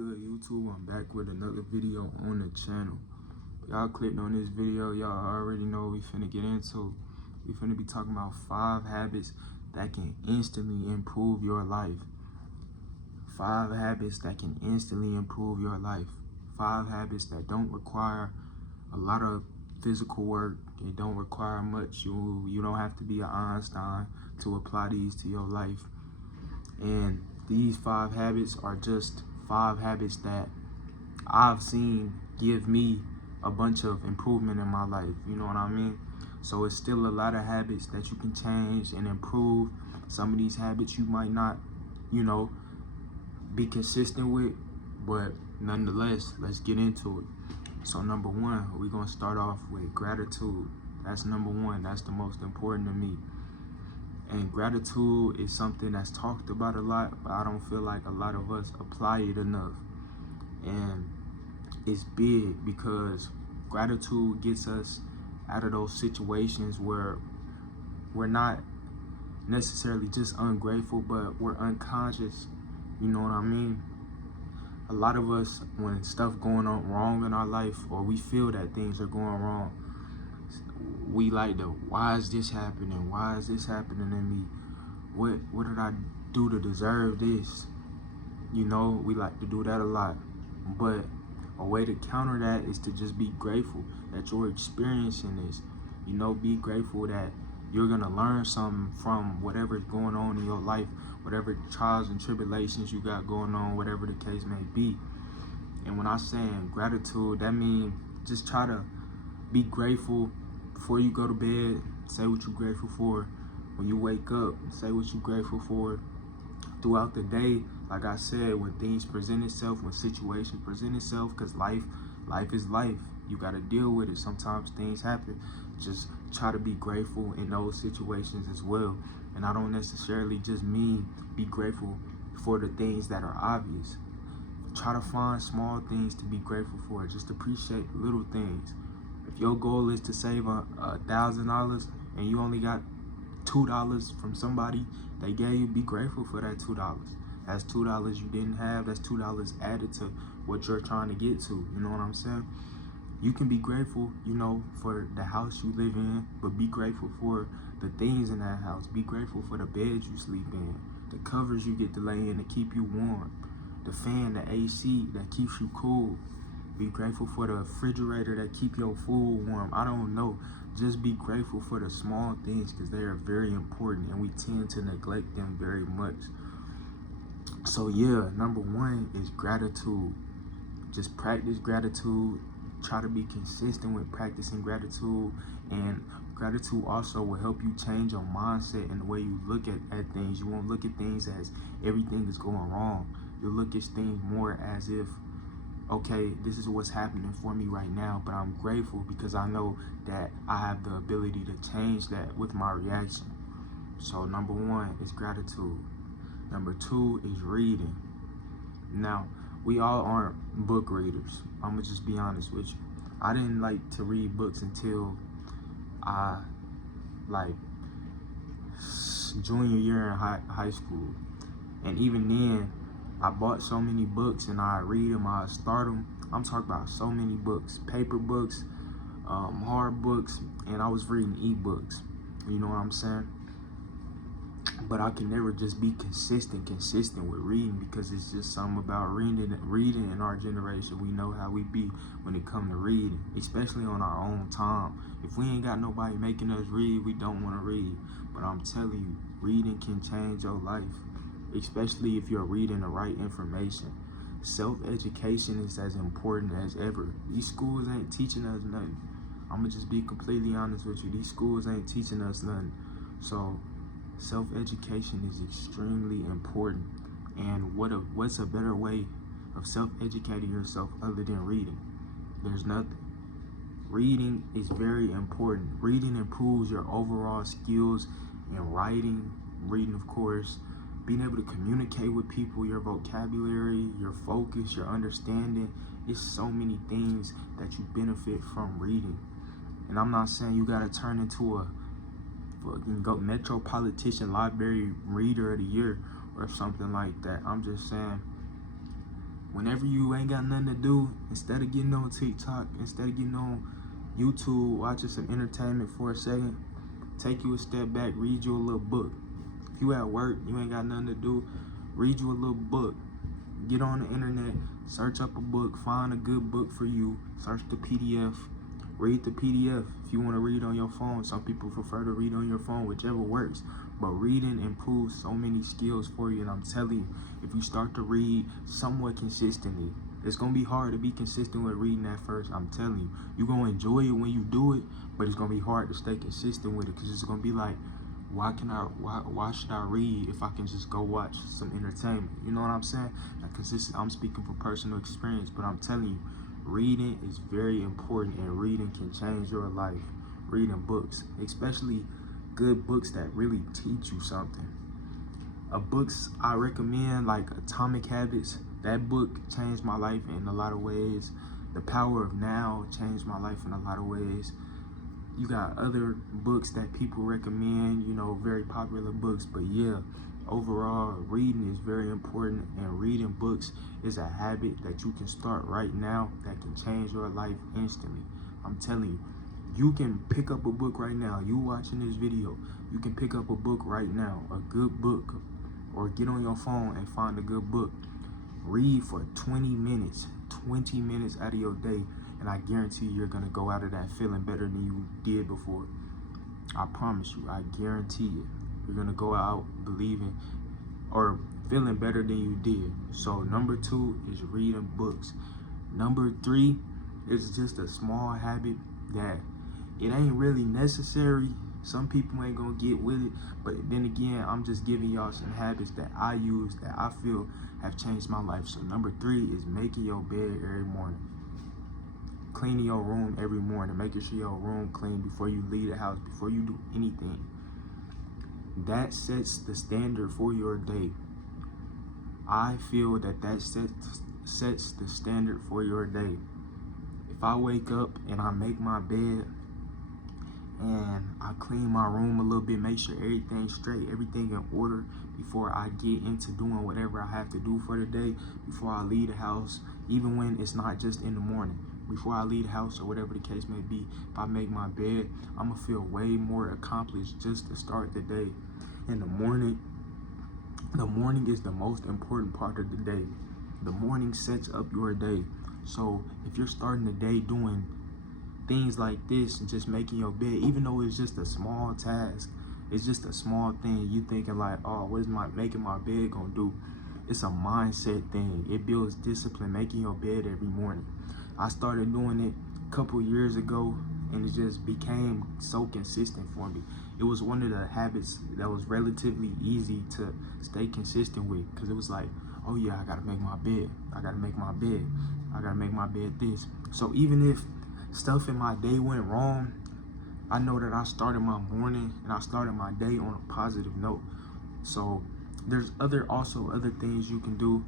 good, YouTube? I'm back with another video on the channel. Y'all clicked on this video, y'all already know what we finna get into. We finna be talking about 5 habits that can instantly improve your life. 5 habits that can instantly improve your life. 5 habits that don't require a lot of physical work. They don't require much. You don't have to be an Einstein to apply these to your life. And these 5 habits are just 5 habits that I've seen give me a bunch of improvement in my life. You know what I mean? So it's still a lot of habits that you can change and improve. Some of these habits you might not, be consistent with, but nonetheless, let's get into it. So number 1, we're gonna start off with gratitude. That's number 1. That's the most important to me. And gratitude is something that's talked about a lot, but I don't feel like a lot of us apply it enough. And it's big because gratitude gets us out of those situations where we're not necessarily just ungrateful, but we're unconscious. You know what I mean? A lot of us, when stuff going on wrong in our life, or we feel that things are going wrong, we like to, why is this happening? Why is this happening to me? What did I do to deserve this? We like to do that a lot. But a way to counter that is to just be grateful that you're experiencing this. Be grateful that you're gonna learn something from whatever's going on in your life, whatever trials and tribulations you got going on, whatever the case may be. And when I'm saying gratitude, that means just try to be grateful before you go to bed. Say what you're grateful for. When you wake up, say what you're grateful for. Throughout the day, like I said, when things present itself, when situations present itself, because life is life. You got to deal with it. Sometimes things happen. Just try to be grateful in those situations as well. And I don't necessarily just mean be grateful for the things that are obvious. Try to find small things to be grateful for. Just appreciate little things. If your goal is to save $1,000 and you only got $2 from somebody they gave you, be grateful for that $2. That's $2 you didn't have. That's $2 added to what you're trying to get to. You know what I'm saying? You can be grateful, for the house you live in, but be grateful for the things in that house. Be grateful for the bed you sleep in, the covers you get to lay in to keep you warm, the fan, the AC that keeps you cool. Be grateful for the refrigerator that keep your food warm. I don't know. Just be grateful for the small things because they are very important and we tend to neglect them very much. So yeah, number 1 is gratitude. Just practice gratitude. Try to be consistent with practicing gratitude. And gratitude also will help you change your mindset and the way you look at things. You won't look at things as everything is going wrong. You'll look at things more as if, okay, this is what's happening for me right now, but I'm grateful because I know that I have the ability to change that with my reaction. So number 1 is gratitude. Number 2 is reading. Now, we all aren't book readers. I'm gonna just be honest with you. I didn't like to read books until I, junior year in high school. And even then, I bought so many books and I read them, I start them. I'm talking about so many books, paper books, hard books, and I was reading ebooks. You know what I'm saying? But I can never just be consistent with reading because it's just something about reading in our generation. We know how we be when it comes to reading, especially on our own time. If we ain't got nobody making us read, we don't want to read. But I'm telling you, reading can change your life, especially if you're reading the right information. Self-education is as important as ever. These schools ain't teaching us nothing. I'm gonna just be completely honest with you. These schools ain't teaching us nothing. So self-education is extremely important. And what's a better way of self-educating yourself other than reading? There's nothing. Reading is very important. Reading improves your overall skills in writing, reading, of course, being able to communicate with people, your vocabulary, your focus, your understanding. It's so many things that you benefit from reading. And I'm not saying you gotta turn into a fucking Metropolitan Library Reader of the Year or something like that. I'm just saying Whenever you ain't got nothing to do, instead of getting on TikTok, instead of getting on YouTube, watching some entertainment for a second, take you a step back, read you a little book. If you at work, you ain't got nothing to do, read you a little book. Get on the internet, search up a book, find a good book for you, search the PDF, read the PDF. If you want to read on your phone, some people prefer to read on your phone, whichever works. But reading improves so many skills for you, and I'm telling you, if you start to read somewhat consistently, it's going to be hard to be consistent with reading at first. I'm telling you, you're going to enjoy it when you do it, but it's going to be hard to stay consistent with it, because it's going to be like, why should I read if I can just go watch some entertainment? You know what I'm saying? I'm speaking from personal experience, but I'm telling you, reading is very important, and reading can change your life. Reading books, especially good books that really teach you something. Books I recommend, like Atomic Habits, that book changed my life in a lot of ways. The Power of Now changed my life in a lot of ways. You got other books that people recommend, you know, very popular books, but yeah, overall, reading is very important, and reading books is a habit that you can start right now that can change your life instantly. I'm telling you, you can pick up a book right now. You watching this video, you can pick up a book right now, a good book, or get on your phone and find a good book. Read for 20 minutes out of your day, and I guarantee you're gonna go out of that feeling better than you did before. I promise you, I guarantee it. You're gonna go out believing or feeling better than you did. So number 2 is reading books. Number 3 is just a small habit that it ain't really necessary. Some people ain't gonna get with it, but then again, I'm just giving y'all some habits that I use that I feel have changed my life. So number 3 is making your bed every morning. Cleaning your room every morning, making sure your room clean before you leave the house, before you do anything. That sets the standard for your day. I feel that sets the standard for your day. If I wake up and I make my bed and I clean my room a little bit, make sure everything's straight, everything in order before I get into doing whatever I have to do for the day, before I leave the house, even when it's not just in the morning. Before I leave the house or whatever the case may be, if I make my bed, I'm gonna feel way more accomplished just to start the day. In the morning is the most important part of the day. The morning sets up your day. So if you're starting the day doing things like this, just making your bed, even though it's just a small task, it's just a small thing, you thinking like, oh, what is making my bed gonna do? It's a mindset thing. It builds discipline, making your bed every morning. I started doing it a couple years ago, and it just became so consistent for me. It was one of the habits that was relatively easy to stay consistent with, because it was like, oh yeah, I gotta make my bed. I gotta make my bed. I gotta make my bed this. So even if stuff in my day went wrong, I know that I started my morning and I started my day on a positive note. So there's also other things you can do.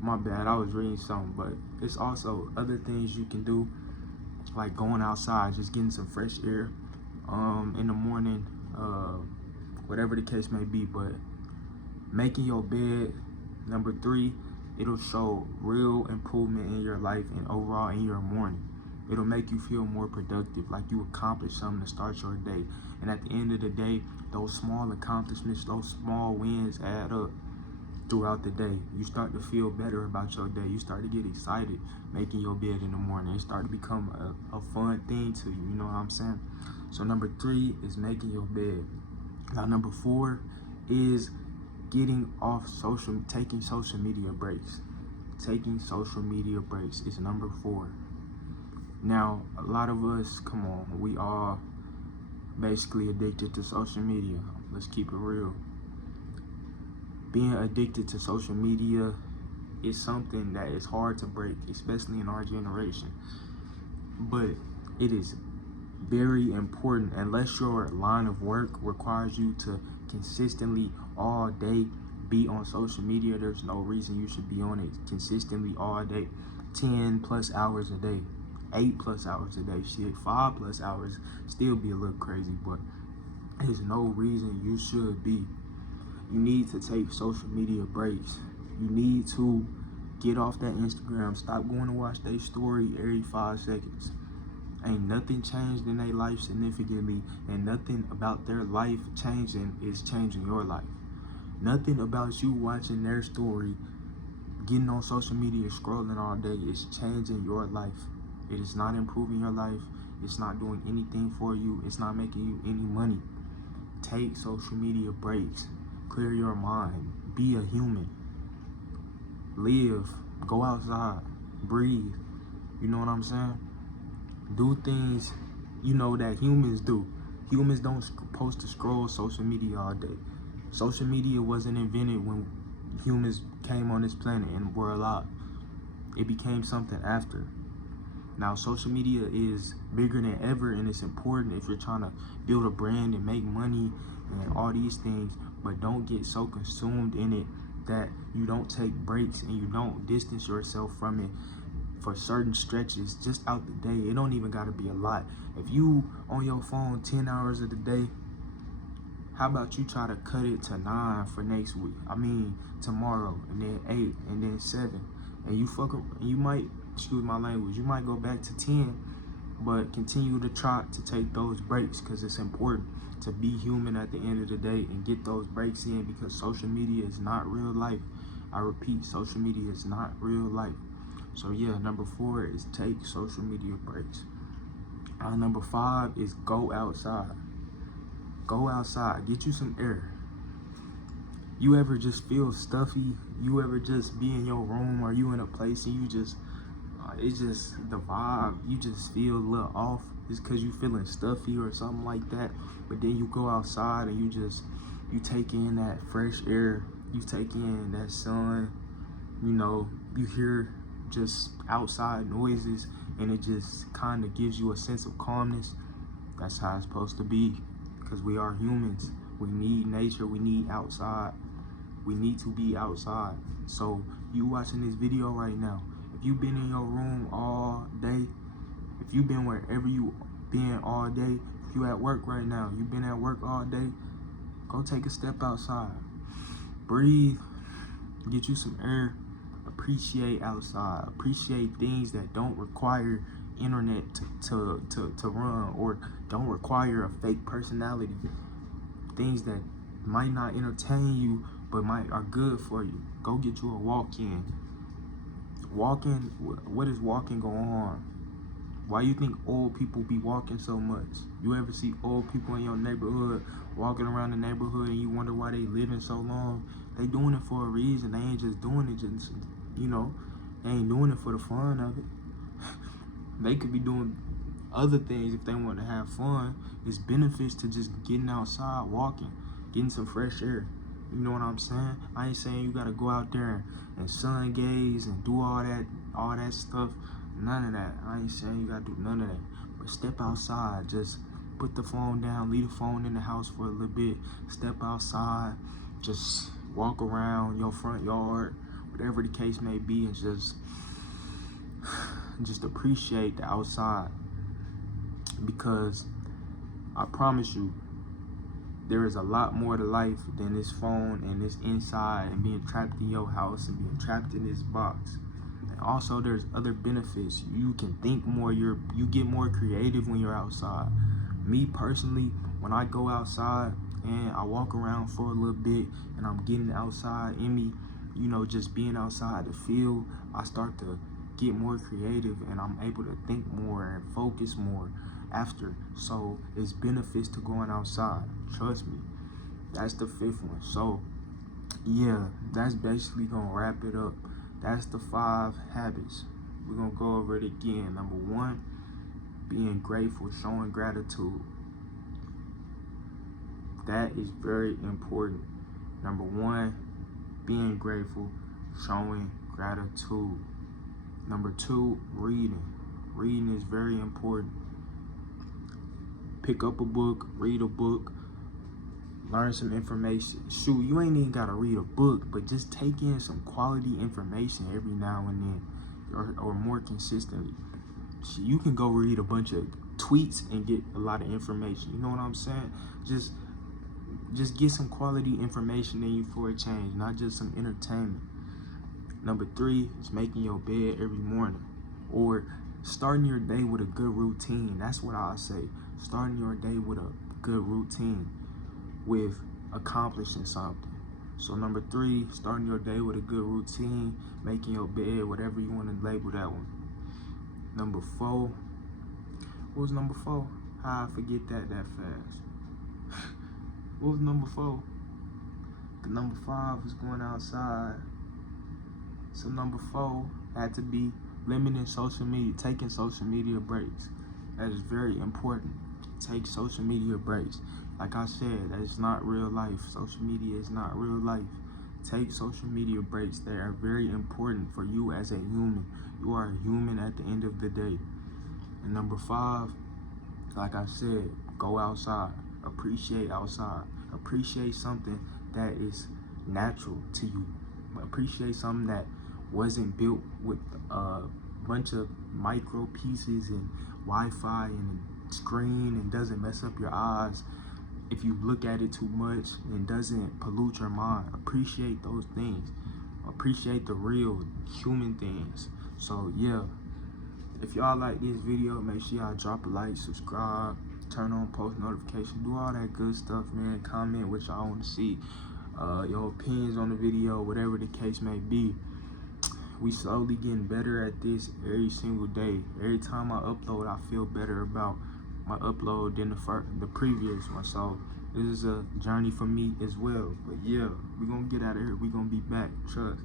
My bad, I was reading something, but it's also other things you can do, like going outside, just getting some fresh air in the morning, whatever the case may be. But making your bed, number 3, it'll show real improvement in your life and overall in your morning. It'll make you feel more productive, like you accomplished something to start your day. And at the end of the day, those small accomplishments, those small wins add up throughout the day. You start to feel better about your day. You start to get excited making your bed in the morning. It start to become a fun thing to you, you know what I'm saying? So number 3 is making your bed. Now number 4 is taking social media breaks. Taking social media breaks is number 4. Now, a lot of us, come on, we all basically addicted to social media. Let's keep it real. Being addicted to social media is something that is hard to break, especially in our generation. But it is very important, unless your line of work requires you to consistently all day be on social media. There's no reason you should be on it consistently all day. 10 plus hours a day, 8 plus hours a day, shit, 5 plus hours, still be a little crazy, but there's no reason you should be. You need to take social media breaks. You need to get off that Instagram. Stop going to watch their story every 5 seconds. Ain't nothing changed in their life significantly, and nothing about their life changing is changing your life. Nothing about you watching their story, getting on social media, scrolling all day is changing your life. It is not improving your life. It's not doing anything for you. It's not making you any money. Take social media breaks. Clear your mind. Be a human. Live. Go outside. Breathe. You know what I'm saying? Do things, that humans do. Humans don't supposed to scroll social media all day. Social media wasn't invented when humans came on this planet and were alive. It became something after. Now, social media is bigger than ever, and it's important if you're trying to build a brand and make money and all these things, but don't get so consumed in it that you don't take breaks and you don't distance yourself from it for certain stretches just out the day. It don't even gotta be a lot. If you on your phone 10 hours of the day, how about you try to cut it to 9 for next week? Tomorrow, and then 8, and then 7. And you might, excuse my language, you might go back to 10, but continue to try to take those breaks, because it's important to be human at the end of the day and get those breaks in, because social media is not real life. I repeat, social media is not real life. So yeah, number 4 is take social media breaks. Number 5 is go outside. Go outside, get you some air. You ever just feel stuffy? You ever just be in your room, or you in a place and you just, it's just the vibe, you just feel a little off? It's because you feeling stuffy or something like that. But then you go outside and you take in that fresh air, you take in that sun, you hear just outside noises, and it just kind of gives you a sense of calmness. That's how it's supposed to be, because we are humans. We need nature. We need outside. We need to be outside. So you watching this video right now, if you've been in your room all day, if you've been wherever you been all day, if you at work right now, you've been at work all day, go take a step outside. Breathe. Get you some air. Appreciate outside. Appreciate things that don't require internet to run, or don't require a fake personality. Things that might not entertain you, but are good for you. Go get you a walk-in. Walking, what is walking going on? Why you think old people be walking so much? You ever see old people in your neighborhood walking around the neighborhood and you wonder why they living so long? They doing it for a reason. They ain't just doing it just, they ain't doing it for the fun of it. They could be doing other things if they want to have fun. It's benefits to just getting outside, walking, getting some fresh air. You know what I'm saying? I ain't saying you gotta go out there and sun gaze and do all that stuff. None of that. I ain't saying you gotta do none of that. But step outside. Just put the phone down. Leave the phone in the house for a little bit. Step outside. Just walk around your front yard, whatever the case may be, and just appreciate the outside. Because I promise you, there is a lot more to life than this phone and this inside and being trapped in your house and being trapped in this box. And also, there's other benefits. You can think more. You get more creative when you're outside. Me personally, when I go outside and I walk around for a little bit and I'm getting outside in me, just being outside the field, I start to get more creative and I'm able to think more and focus more after. So it's benefits to going outside. Trust me. That's the 5th one. So yeah, that's basically gonna wrap it up. That's the 5 habits. We're gonna go over it again. Number 1, being grateful, showing gratitude. That is very important. Number 1, being grateful, showing gratitude. Number 2, reading. Reading is very important. Pick up a book, read a book, learn some information. Shoot, you ain't even gotta read a book, but just take in some quality information every now and then, or more consistently. You can go read a bunch of tweets and get a lot of information. You know what I'm saying? Just Just get some quality information in you for a change, not just some entertainment. Number 3 is making your bed every morning, or starting your day with a good routine. That's what I say. Starting your day with a good routine, with accomplishing something. So number 3, starting your day with a good routine, making your bed, whatever you want to label that one. Number 4, what was number 4? How I forget that fast. What was number 4? The number 5 was going outside. So number 4 had to be limiting social media, taking social media breaks. That is very important. Take social media breaks. Like I said, that is not real life. Social media is not real life. Take social media breaks. They are very important for you as a human. You are a human at the end of the day. And number 5, like I said, go outside. Appreciate outside. Appreciate something that is natural to you. Appreciate something that wasn't built with a bunch of micro pieces and Wi-Fi and screen and doesn't mess up your eyes if you look at it too much and doesn't pollute your mind. Appreciate those things. Appreciate the real human things. So yeah, if y'all like this video, make sure y'all drop a like, subscribe, turn on post notifications, do all that good stuff, man. Comment what y'all want to see, your opinions on the video, whatever the case may be. We slowly getting better at this every single day. Every time I upload, I feel better about my upload than the previous one. So this is a journey for me as well. But yeah, we're gonna get out of here. We're gonna be back. Trust.